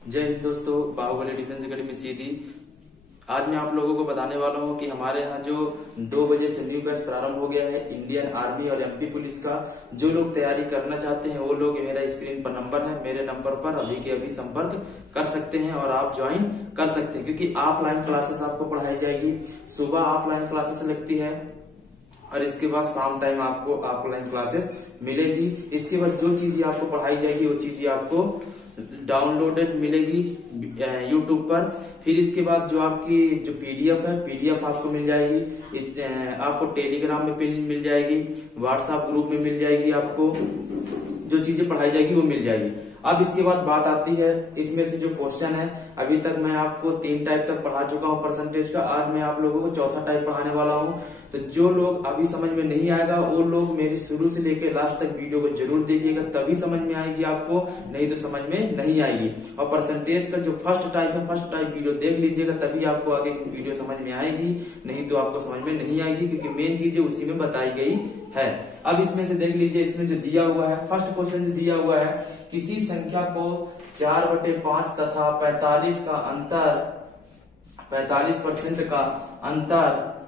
जय हिंद दोस्तों, Baahubali defence academy सीधी। आज मैं आप लोगों को बताने वाला हूं कि हमारे यहाँ जो 2 बजे से न्यू बैच प्रारंभ हो गया है इंडियन आर्मी और एमपी पुलिस का। जो लोग तैयारी करना चाहते हैं वो लोग, मेरा स्क्रीन पर नंबर है, मेरे नंबर पर अभी के अभी संपर्क कर सकते हैं और आप ज्वाइन कर सकते हैं, क्योंकि ऑफलाइन क्लासेस आपको पढ़ाई जाएगी। सुबह ऑफलाइन क्लासेस लगती है और इसके बाद शाम टाइम आपको ऑफलाइन क्लासेस मिलेगी। इसके बाद जो चीजें आपको पढ़ाई जाएगी वो चीजें आपको डाउनलोडेड मिलेगी यूट्यूब पर। फिर इसके बाद जो आपकी जो पीडीएफ है, पीडीएफ आपको मिल जाएगी, आपको टेलीग्राम में मिल जाएगी, व्हाट्सएप ग्रुप में मिल जाएगी। आपको जो चीजें पढ़ाई जाएगी वो मिल जाएगी। अब इसके बाद बात आती है इसमें से जो क्वेश्चन है, अभी तक मैं आपको 3 टाइप तक पढ़ा चुका हूँ परसेंटेज का। आज मैं आप लोगों को चौथा टाइप पढ़ाने वाला हूँ। तो जो लोग अभी समझ में नहीं आएगा वो लोग मेरी शुरू से लेकर लास्ट तक वीडियो को जरूर देखिएगा, तभी समझ में आएगी आपको, नहीं तो समझ में नहीं आएगी। और परसेंटेज का जो फर्स्ट टाइप है, फर्स्ट टाइप वीडियो देख लीजिएगा, तभी आपको आगे की वीडियो समझ में आएगी, नहीं तो आपको समझ में नहीं आएगी, क्योंकि मेन चीजें उसी में बताई गई है। अब इसमें से देख लीजिए, इसमें जो दिया हुआ है, फर्स्ट क्वेश्चन जो दिया हुआ है, किसी संख्या को 4/5 तथा 45 का अंतर 45% का अंतर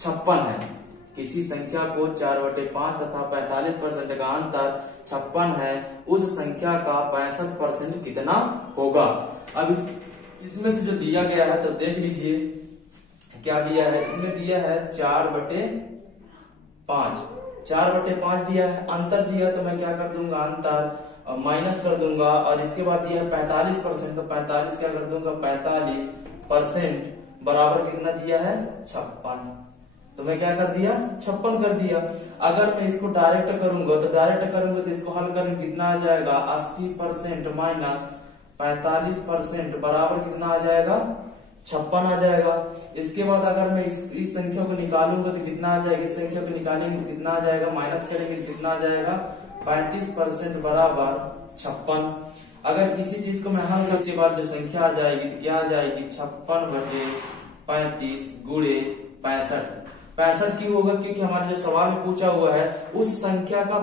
56 है। किसी संख्या को 4/5 तथा 45% का अंतर 56 है, उस संख्या का 65% कितना होगा। अब इसमें से जो दिया गया है तो देख लीजिए क्या दिया है। इसमें दिया है 4/5 दिया है, अंतर दिया है, तो मैं क्या कर दूंगा, अंतर माइनस कर दूंगा। और इसके बाद दिया है 45%, तो 45 क्या कर दूंगा, 45% बराबर कितना दिया है, 56। तो मैं क्या कर दिया, 56 कर दिया। अगर मैं इसको डायरेक्ट करूंगा तो इसको हल करूंगा, कितना आ जाएगा, 80% माइनस 45% बराबर कितना आ जाएगा, 56 आ जाएगा। इसके बाद अगर मैं इस संख्या को निकालूंगा तो कितना आ जाएगा, इस संख्या को निकालेंगे तो कितना आ जाएगा, माइनस करेंगे तो कितना आ जाएगा, 35% बराबर 56। अगर इसी चीज को मैं हल करने के बाद जो संख्या आ जाएगी तो क्या आ जाएगी, 56/35 गुणे 65 क्यों होगा, क्योंकि हमारे जो सवाल में पूछा हुआ है उस संख्या का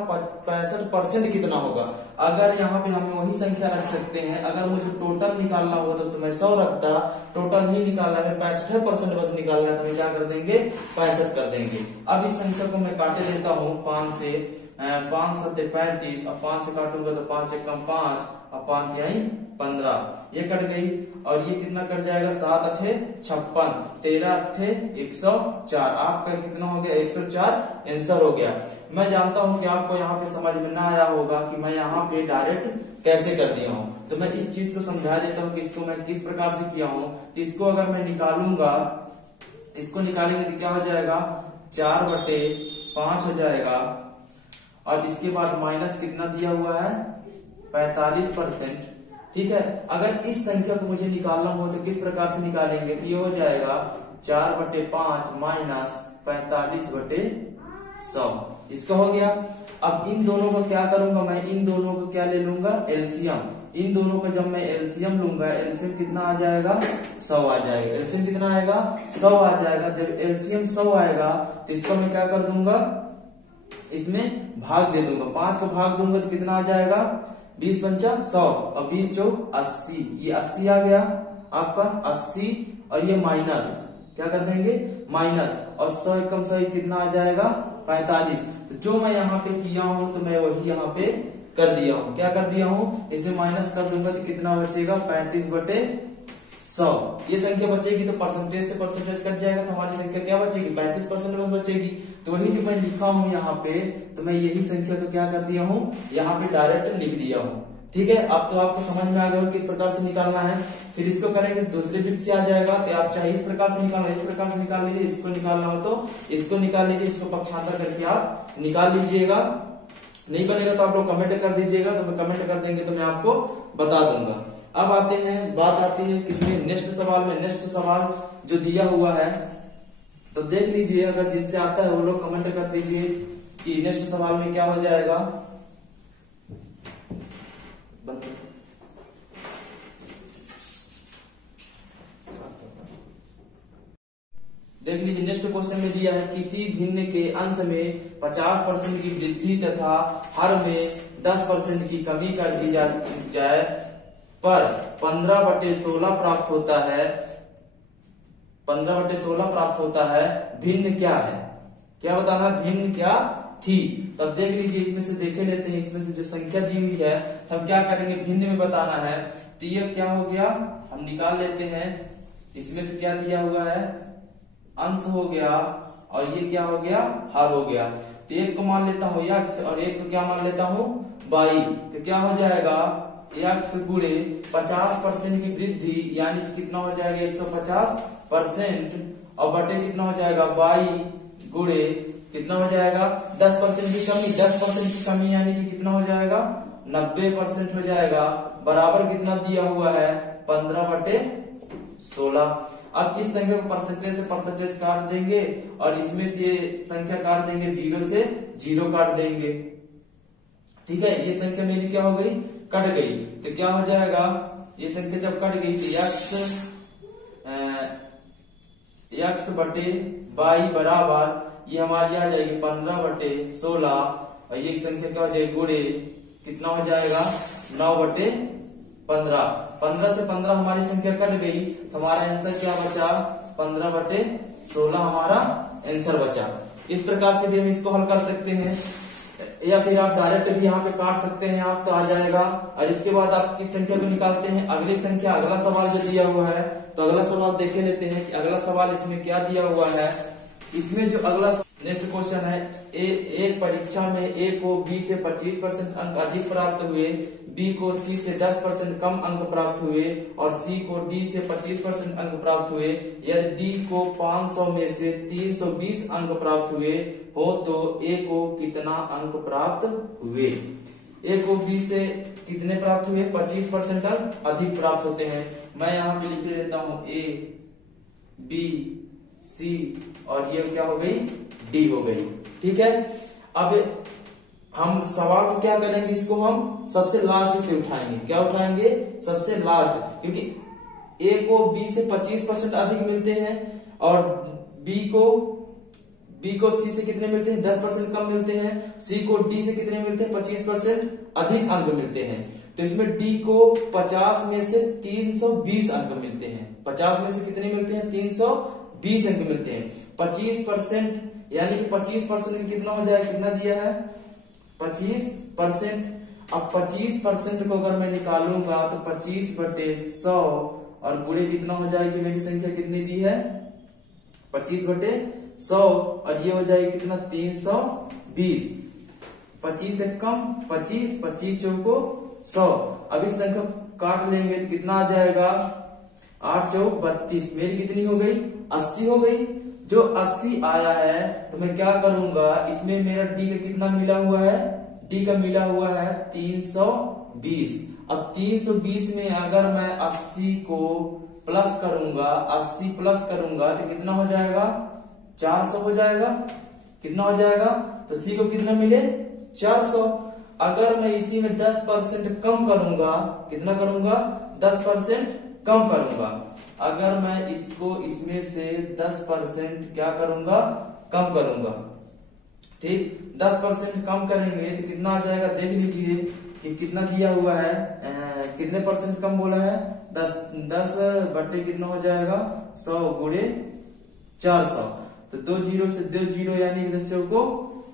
65% कितना होगा। अगर यहाँ पे हमें वही संख्या रख सकते हैं, अगर मुझे टोटल निकालना होता तो मैं 100 रखता, टोटल नहीं निकालना है, 65% बस निकालना है, तो हम क्या कर देंगे, 65 कर देंगे। अब इस संख्या को मैं काटे देता हूँ 5 से, 5 7 35 और 5 से काटूंगा तो 5 1 5 और 5 3 15, ये कट गई। और ये कितना कट जाएगा, 7 8 56, 13 8 104, आपका कितना हो गया, 104 आंसर हो गया। मैं जानता हूं कि आपको यहाँ पे समझ में ना आया होगा कि मैं यहाँ पे डायरेक्ट कैसे कर दिया हूँ, तो मैं इस चीज को समझा देता हूँ कि इसको मैं किस प्रकार से किया हूँ। तो इसको अगर मैं निकालूंगा, इसको निकालेंगे तो क्या हो जाएगा, 4/5 हो जाएगा। और इसके बाद माइनस कितना दिया हुआ है, 45%। ठीक है, अगर इस संख्या को मुझे निकालना हो तो किस प्रकार से निकालेंगे, तो ये हो जाएगा 4/5 माइनस 45/100, इसका हो गया। अब इन दोनों को क्या करूंगा, मैं इन दोनों को क्या ले लूंगा, एलसीएम। इन दोनों को जब मैं एलसीएम लूंगा, एलसीएम कितना आ जाएगा, 100 आ जाएगा। एलसीएम कितना आएगा, 100 आ जाएगा। जब एलसीएम 100 आएगा तो इसको मैं क्या कर दूंगा, इसमें भाग दे दूंगा, 5 को भाग दूंगा तो कितना आ जाएगा, 20 पंचा 100 और 20 चौक 80, ये 80 आ गया आपका 80। और ये माइनस क्या कर देंगे, माइनस, और 100 एकम 100 कितना आ जाएगा, 45। तो जो मैं यहाँ पे किया हूं तो मैं वही यहाँ पे कर दिया हूं। क्या कर दिया हूं, इसे माइनस कर दूंगा तो कितना बचेगा, 35/100। ये संख्या बचेगी तो परसेंटेज से परसेंटेज कट जाएगा, तो हमारी संख्या क्या बचेगी, 35% बस बचेगी। तो वही जो मैं लिखा हूं यहाँ पे, तो मैं यही संख्या को क्या कर दिया हूँ, यहाँ पे डायरेक्ट लिख दिया हूँ। ठीक है, अब तो आपको समझ में आ गया किस प्रकार से निकालना है। फिर इसको करेंगे दूसरे बिट से आ जाएगा, तो आप चाहे इस प्रकार से निकालना, इस प्रकार से निकाल लीजिए, इसको निकालना हो तो इसको निकाल लीजिए, इसको पक्षांतर करके आप निकाल लीजिएगा। नहीं बनेगा तो आप लोग कमेंट कर दीजिएगा, तो मैं कमेंट कर देंगे तो मैं आपको बता दूंगा। अब आते हैं, बात आती है किसमें, नेक्स्ट सवाल में। नेक्स्ट सवाल जो दिया हुआ है तो देख लीजिए, अगर जिनसे आता है वो लोग कमेंट कर दीजिए कि नेक्स्ट सवाल में क्या हो जाएगा। देख लीजिए, नेक्स्ट क्वेश्चन में दिया है, किसी भिन्न के अंश में 50% की वृद्धि तथा हर में 10% की कमी कर दी जाए पर 15/16 प्राप्त होता है, 15/16 प्राप्त होता है, भिन्न क्या है, क्या बताना, भिन्न क्या थी। तब देख लीजिए, इसमें से देखे लेते हैं, इसमें से जो संख्या दी हुई है तो हम क्या करेंगे, भिन्न में बताना है। तो ये क्या हो गया, हम निकाल लेते हैं, इसमें से क्या दिया हुआ है, अंश हो गया, और ये क्या हो गया, हर हो गया। तो एक को मान लेता हूँ x और एक को क्या मान लेता हूँ y। तो क्या हो जाएगा, x गुणे 50% की वृद्धि, यानी कि कितना हो जाएगा 150%, और बटे कितना हो जाएगा y गुणे कितना हो जाएगा 10% की कमी, 10% की कमी यानी कि कितना हो जाएगा 90% हो जाएगा, बराबर कितना दिया हुआ है 15/16। अब इस संख्या को परसेंटेज से परसेंटेज काट देंगे, और इसमें से ये संख्या काट देंगे, 0 से 0 काट देंगे। ठीक है, ये संख्या मेरी क्या हो गई, कट गई। तो क्या हो जाएगा, ये संख्या जब कट गई तो x बटे y बराबर ये हमारी आ जाएगी 15/16, और ये संख्या क्या हो जाएगी गुणे कितना हो जाएगा 9/15। 15 से 15 हमारी संख्या कट गई, तो हमारा आंसर क्या बचा, 15/16 हमारा आंसर बचा। इस प्रकार से भी हम इसको हल कर सकते हैं, या फिर आप डायरेक्ट भी यहाँ पे काट सकते हैं आप, तो आ जाएगा। और इसके बाद आप किस संख्या को निकालते हैं, अगली संख्या, अगला सवाल जो दिया हुआ है, तो अगला सवाल देखे लेते हैं कि अगला सवाल इसमें क्या दिया हुआ है। इसमें जो अगला नेक्स्ट क्वेश्चन है, एक परीक्षा में ए को बी से 25% अंक अधिक प्राप्त हुए, बी को सी से 10% कम अंक प्राप्त हुए, और सी को डी से 25% अंक प्राप्त हुए। यदि डी को 500 में से 320 अंक प्राप्त हुए हो तो ए को कितना अंक प्राप्त हुए। ए को बी से कितने प्राप्त हुए, 25% अंक अधिक प्राप्त होते हैं। मैं यहाँ पे लिख लेता हूँ ए बी सी, और ये क्या हो गई, डी हो गई। ठीक है, अब हम सवाल को क्या करेंगे, इसको हम सबसे लास्ट से उठाएंगे। क्या उठाएंगे, सबसे लास्ट, क्योंकि ए को बी से 25% अधिक मिलते हैं, और बी को सी से कितने मिलते हैं, 10% कम मिलते हैं। सी को डी से कितने मिलते हैं, 25% अधिक अंक मिलते हैं। तो इसमें डी को 50 में से 320 अंक मिलते हैं। 50 में से कितने मिलते हैं, 320 अंक मिलते हैं। 25% यानी कि 25% कितना हो जाएगा, कितना दिया है 25%। अब 25% को अगर मैं निकालूंगा तो 25/100, और गुणे कितना हो जाएगी, मेरी संख्या कितनी दी है 25/100, और ये हो जाएगी कितना 320। 25 से कम 25, 25 चौको 100। अब इस संख्या काट लेंगे तो कितना आ जाएगा, 8 चौक 32, मेरी कितनी हो गई 80 हो गई। जो 80 आया है तो मैं क्या करूंगा, इसमें मेरा डी का कितना मिला हुआ है, डी का मिला हुआ है 320। अब 320 में अगर मैं 80 को प्लस करूंगा, 80 प्लस करूंगा तो कितना हो जाएगा 400 हो जाएगा। कितना हो जाएगा, तो सी को कितना मिले 400। अगर मैं इसी में 10% कम करूंगा, कितना करूंगा 10% कम करूंगा। अगर मैं इसको इसमें से 10% क्या करूंगा, कम करूंगा। ठीक, 10% कम करेंगे तो कितना आ जाएगा, देख लीजिए कि कितना दिया हुआ है, कितने परसेंट कम बोला है 10 बटे कितना हो जाएगा 100 गुणे 400। तो 2 जीरो से 2 जीरो यानी 10 चौको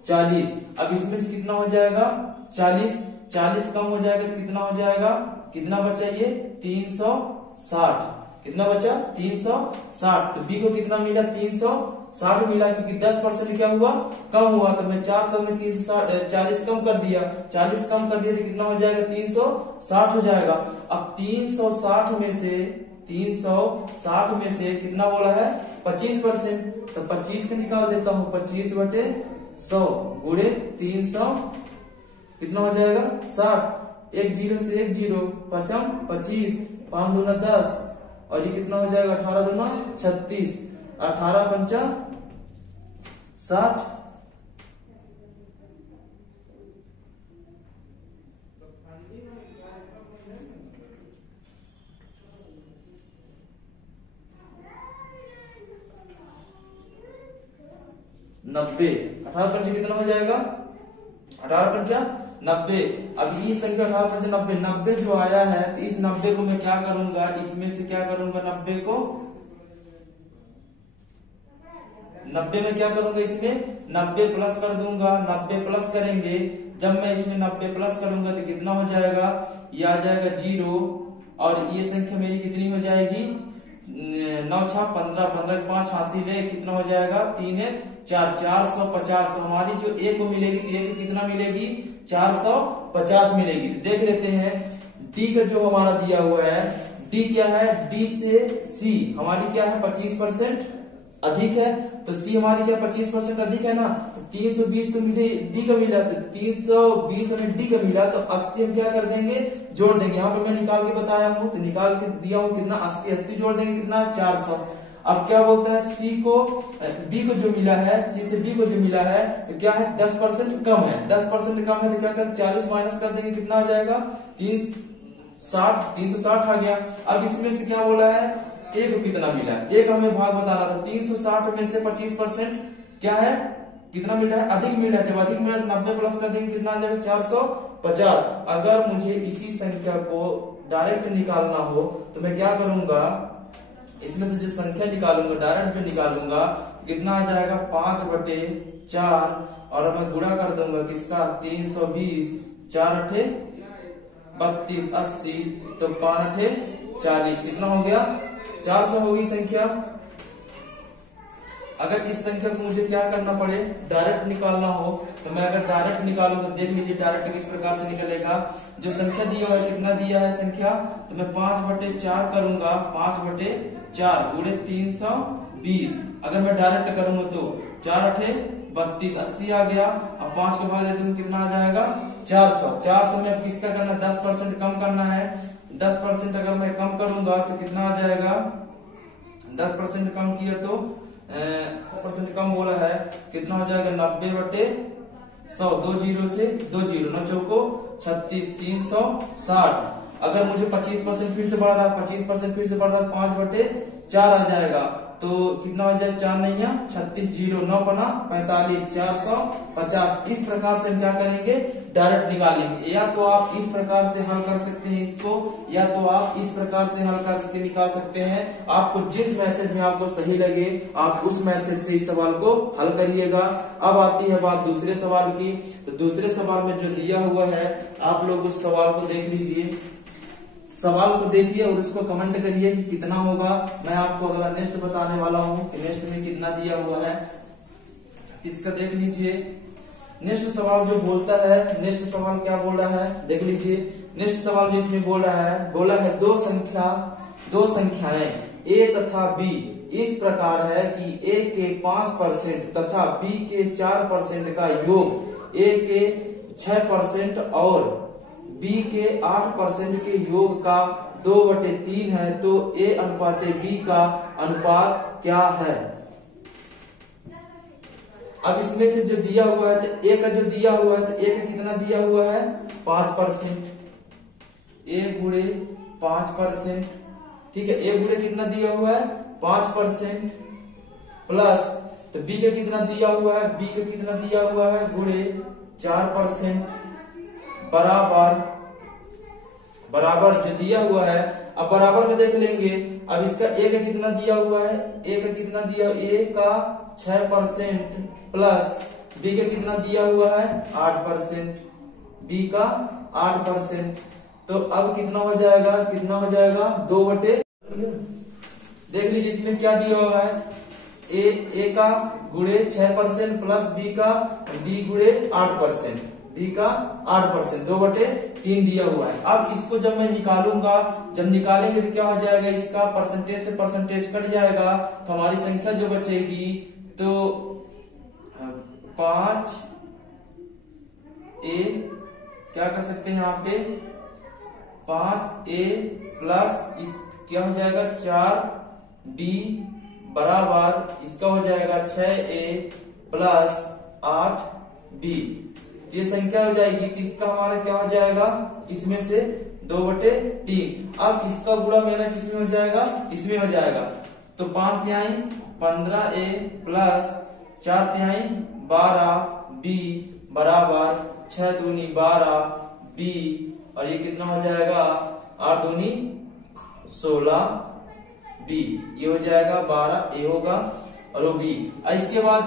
40। अब इसमें से कितना हो जाएगा 40 कम हो जाएगा तो कितना हो जाएगा, कितना बचा ये 360। कितना बचा 360। तो बी को कितना मिला 360 मिला, क्योंकि 10% क्या हुआ कम हुआ। तो मैं 400 में 340 कम कर दिया, 40 कम कर दिया तो कितना हो जाएगा 360 हो जाएगा। अब 360 में से कितना बोला है 25%, तो 25 का निकाल देता हूँ। 25/100 गुणे 300 कितना हो जाएगा 60। 1 जीरो से 1 जीरो, 25, 5 दूना 10, और ये कितना हो जाएगा 18 दूना 36, 18 पंचा 60। नब्बे, 18 पंचे कितना हो जाएगा 18 पंचा 90। अब इस संख्या 18×5 90 जो आया है, तो इस 90 को मैं क्या करूंगा, इसमें से क्या करूंगा, 90 को 90 में क्या करूंगा, इसमें 90 प्लस कर दूंगा। 90 प्लस करेंगे, जब मैं इसमें 90 प्लस करूंगा तो कितना हो जाएगा, ये आ जाएगा 0, और ये संख्या मेरी कितनी हो जाएगी, 9 6 15, 15 के 5 हासिल है, कितना हो जाएगा, 3 है 4, 450। तो हमारी जो ए को मिलेगी, तो ए को कितना मिलेगी, 450 मिलेगी। तो देख लेते हैं डी का जो हमारा दिया हुआ है, डी क्या है, डी से सी हमारी क्या है, 25% अधिक है, तो सी हमारी क्या 25% अधिक है ना। तो 320 तो मुझे डी का मिला, तो 320 हमें डी का मिला, तो 80 हम क्या कर देंगे, जोड़ देंगे। यहाँ पे मैं निकाल के बताया हूँ, तो निकाल के दिया हूँ कितना, 80 80 जोड़ देंगे कितना, 400। अब क्या बोलता है, सी को बी को जो मिला है, सी से बी को जो मिला है, तो क्या है 10% कम है, 10% कम है, तो क्या कर 40 माइनस कर देंगे, कितना आ जाएगा, 360 आ गया। अब इसमें से क्या बोला है, ए को कितना मिला है, एक हमें भाग बता रहा था, 360 में से 25% क्या है, कितना मिला है, अधिक मिला है। जब अधिक मिला तो 90 प्लस कर देंगे, कितना आ जाएगा, 450। अगर मुझे इसी संख्या को डायरेक्ट निकालना हो तो मैं क्या करूंगा, इसमें से जो संख्या निकालूंगा, डायरेक्ट जो निकालूंगा, कितना आ जाएगा, 5/4, और मैं गुणा कर दूंगा किसका, 320, 4 8 32, 80, तो 5 8 40, कितना हो गया, 400 होगी संख्या। अगर इस संख्या को मुझे क्या करना पड़े, डायरेक्ट निकालना हो, तो मैं अगर डायरेक्ट निकालूं तो देख लीजिए डायरेक्ट किस प्रकार से निकलेगा। जो संख्या दिया है, कितना दिया है संख्या, तो मैं 5/4 करूंगा, 5/4 गुणे 320। अगर मैं डायरेक्ट करूंगा तो 4 8 32, 80 आ गया। अब 5 को भाग देते हैं, कितना आ जाएगा, 400। 400 में अब किसका करना, 10% कम करना है। 10% अगर मैं कम करूंगा तो कितना आ जाएगा, 10% कम किया तो 10% कम बोला है, कितना हो जाएगा, 90/100, 2 0 से 2 0, 9 चौको 36, 360। अगर मुझे 25% फिर से बढ़ रहा है, 25% फिर से बढ़ रहा है, 5/4 आ जाएगा, तो कितना हो जाए, 4 9 36, 0 9 5 45, 450। इस प्रकार से हम क्या करेंगे, डायरेक्ट निकालेंगे। या तो आप इस प्रकार से हल कर सकते हैं इसको, या तो आप इस प्रकार से हल करके निकाल सकते हैं। आपको जिस मेथड में आपको सही लगे, आप उस मेथड से इस सवाल को हल करिएगा। अब आती है बात दूसरे सवाल की। तो दूसरे सवाल में जो दिया हुआ है, आप लोग उस सवाल को देख लीजिए, सवाल को देखिए और उसको कमेंट करिए कि कितना होगा। मैं आपको अगला नेक्स्ट बताने वाला हूं कि नेक्स्ट में कितना दिया हुआ है, इसका देख लीजिए। नेक्स्ट सवाल जो बोलता है, नेक्स्ट सवाल क्या बोल रहा है, देख लीजिए। नेक्स्ट सवाल जो इसमें बोल रहा है, बोला है दो संख्याएं a तथा b इस प्रकार है कि a के 5% तथा b के 4% का योग a के 6% और b के 8% के योग का 2/3 है, तो a अनुपात b का अनुपात क्या है। अब इसमें से जो दिया हुआ है, तो a का जो दिया हुआ है, तो a का कितना दिया हुआ है, 5%, a गुणे 5%, ठीक है। a गुणे कितना दिया हुआ है, 5%, प्लस तो b का कितना दिया हुआ है, b का कितना दिया हुआ है, गुणे 4%, बराबर जो दिया हुआ है। अब बराबर में देख लेंगे, अब इसका a का कितना दिया हुआ है, a का कितना दिया, a का 6% प्लस b का कितना दिया हुआ है, 8%, b का 8%। तो अब कितना हो जाएगा, 2/, देख लीजिए इसमें क्या दिया हुआ है, a का गुणे 6% प्लस b गुणे 8%, b का 8%, 2/3 दिया हुआ है। अब इसको जब मैं निकालूंगा, जब निकालेंगे तो क्या हो जाएगा, इसका परसेंटेज से परसेंटेज कट जाएगा, तो हमारी संख्या जो बचेगी, तो 5a क्या कर सकते हैं यहाँ पे, 5a प्लस क्या हो जाएगा, 4b बराबर इसका हो जाएगा 6a प्लस 8b। ये संख्या हो जाएगी, तो इसका हमारा क्या हो जाएगा, इसमें से 2/3। अब इसका गुणा मेरा किसमें हो जाएगा, इसमें हो जाएगा। तो 5 15a प्लस 4 12b बराबर 6 दूनी 12 बी, और ये कितना हो जाएगा 8 दूनी 16 बी, ये हो जाएगा 12 ए होगा और वो बी। इसके बाद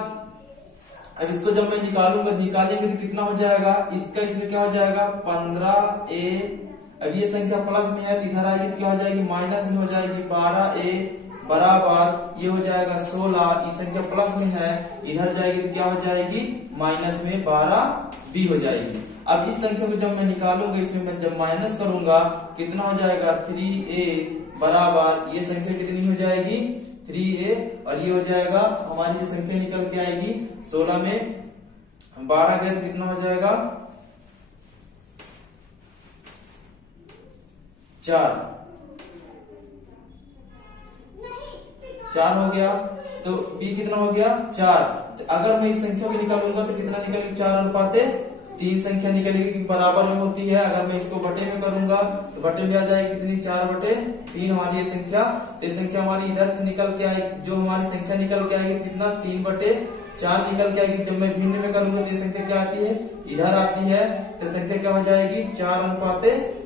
अब इसको जब मैं निकालेंगे तो कितना हो जाएगा, इसका इसमें क्या हो जाएगा 15 ए। अब ये संख्या प्लस में है तो इधर आएगी तो क्या हो जाएगी माइनस में हो जाएगी 12 ए बराबर ये हो जाएगा 16, ये संख्या प्लस में है इधर जाएगी तो क्या हो जाएगी माइनस में 12 बी हो जाएगी। अब इस संख्या को जब मैं निकालूंगा इसमें मैं जब माइनस करूंगा कितना हो जाएगा 3a बराबर ये संख्या कितनी हो जाएगी 3a, और ये हो जाएगा हमारी जो संख्या निकल के आएगी 16 में 12 गए तो कितना हो जाएगा 4 हो गया, तो b कितना हो गया 4। अगर मैं इस संख्या को निकालूंगा तो कितना निकलेगी 4 अनुपाते 3 संख्या निकलेगी कि बराबर में होती है। अगर मैं इसको बटे में करूंगा तो बटे में आ जाएगी कितनी 4/3 हमारी ये संख्या। तो ये संख्या हमारी इधर से निकल के आएगी, जो हमारी संख्या निकल के आएगी कितना 3/4 निकल के आएगी। जब मैं भिन्न में करूंगा तो ये संख्या क्या आती है इधर आती है, तो संख्या क्या हो जाएगी 4/3।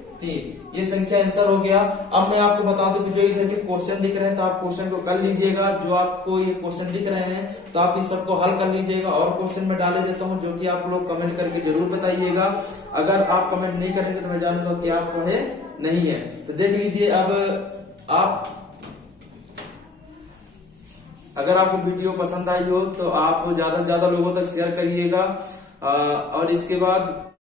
ये संख्या आंसर हो गया। अब मैं आपको बता दूं कि जो इधर के क्वेश्चन दिख रहे हैं तो आप क्वेश्चन को कर लीजिएगा। जो आपको ये क्वेश्चन दिख रहे हैं तो आप इन सबको हल कर लीजिएगा, और क्वेश्चन में डाले देता हूं जो कि आप लोग कमेंट करके जरूर बताइएगा। अगर आप कमेंट नहीं करेंगे तो मैं जानूंगा कि आप पढ़े नहीं है। तो देख लीजिए, अब आप अगर आपको वीडियो पसंद आई हो तो आप ज्यादा से ज्यादा लोगों तक शेयर करिएगा, और इसके बाद